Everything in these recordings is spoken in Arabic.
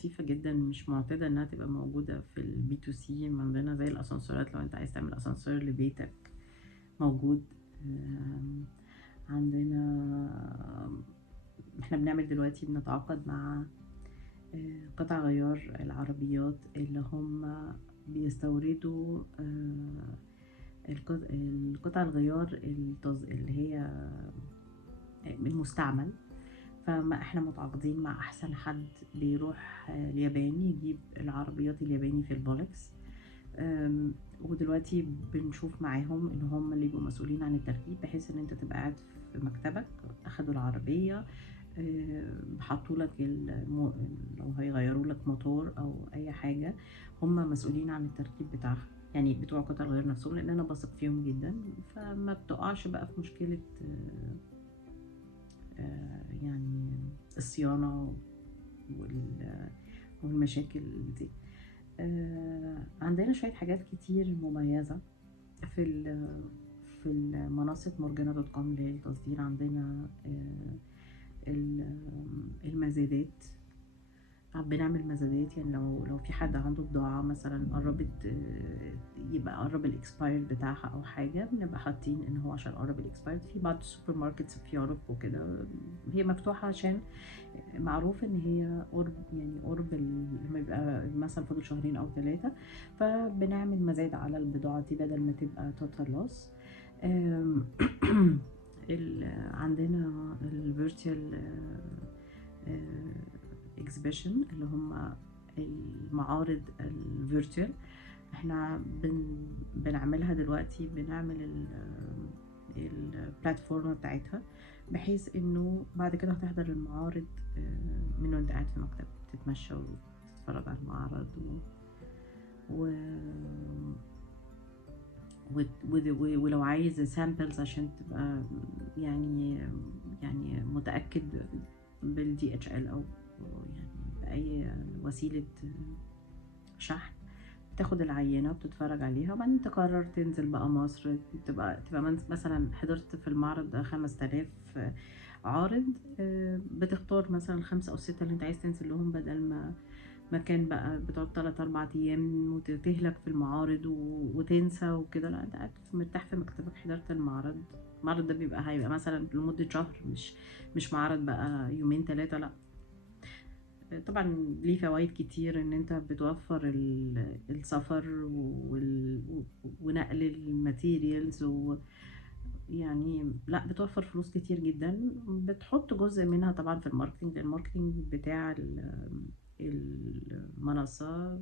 لطيفة جدا، مش معتادة انها تبقى موجودة في البي تو سي. عندنا زي الاسانسيرات، لو انت عايز تعمل اسانسير لبيتك موجود. آم، عندنا احنا بنعمل دلوقتي، بنتعاقد مع قطع غيار العربيات اللي هم بيستوردوا القطع الغيار اللي هي المستعمل. فما احنا متعاقدين مع احسن حد بيروح اليابان يجيب العربيات الياباني في البولكس. ودلوقتي بنشوف معاهم ان هم اللي يبقوا مسؤولين عن التركيب، بحيث ان انت تبقى قاعد في مكتبك، اخدوا العربية، حطوا لك لو هيغيروا لك موتور او اي حاجة، هم مسؤولين عن التركيب بتاعها، يعني بتوع قطع الغيار نفسهم، لان انا بثق فيهم جدا. فما بتقعش بقى في مشكلة يعني الصيانة والمشاكل دي. عندنا شوية حاجات كتير مميزة في في المنصة مورجانا دوت كوم للتصدير. عندنا المزادات، بنعمل مزادات. يعني لو في حد عنده بضاعة مثلا قربت يبقى قرب الاكسباير بتاعها او حاجة، بنبقى حاطين ان هو عشان قرب الاكسباير. في بعض السوبر ماركتس في يوروب وكده هي مفتوحة عشان معروف ان هي قرب، يعني قرب لما يبقى مثلا فاضل شهرين او 3، فبنعمل مزاد على البضاعة دي بدل ما تبقى توتال لوس. عندنا الفيرتشوال اكزيبيشن اللي هم المعارض الفيرتشوال. احنا بنعملها دلوقتي، بنعمل البلاتفورم بتاعتها، بحيث انه بعد كده هتحضر المعارض من وانت قاعد في مكتب، تتمشى وتتفرج على المعرض و... ولو عايز سامبلز عشان تبقى يعني متأكد بالدي اتش ال او يعني بأي وسيلة شحن، تاخد العينة وبتتفرج عليها، وبعدين تقرر تنزل بقى مصر. تبقى مثلا حضرت في المعرض ده 5000 عارض، بتختار مثلا 5 أو 6 اللي انت عايز تنزل لهم، بدل ما كان بقى بتقعد 3-4 أيام وتهلك في المعارض وتنسى وكده. لا، انت قاعد مرتاح في مكتبك، حضرت المعرض. المعرض ده هيبقى مثلا لمدة شهر، مش معرض بقى يومين 3، لا. طبعا ليه فوائد كتير، ان انت بتوفر السفر ونقل الماتيريالز يعني لا، بتوفر فلوس كتير جدا. بتحط جزء منها طبعا في الماركتينج بتاع المنصة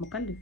مكلف.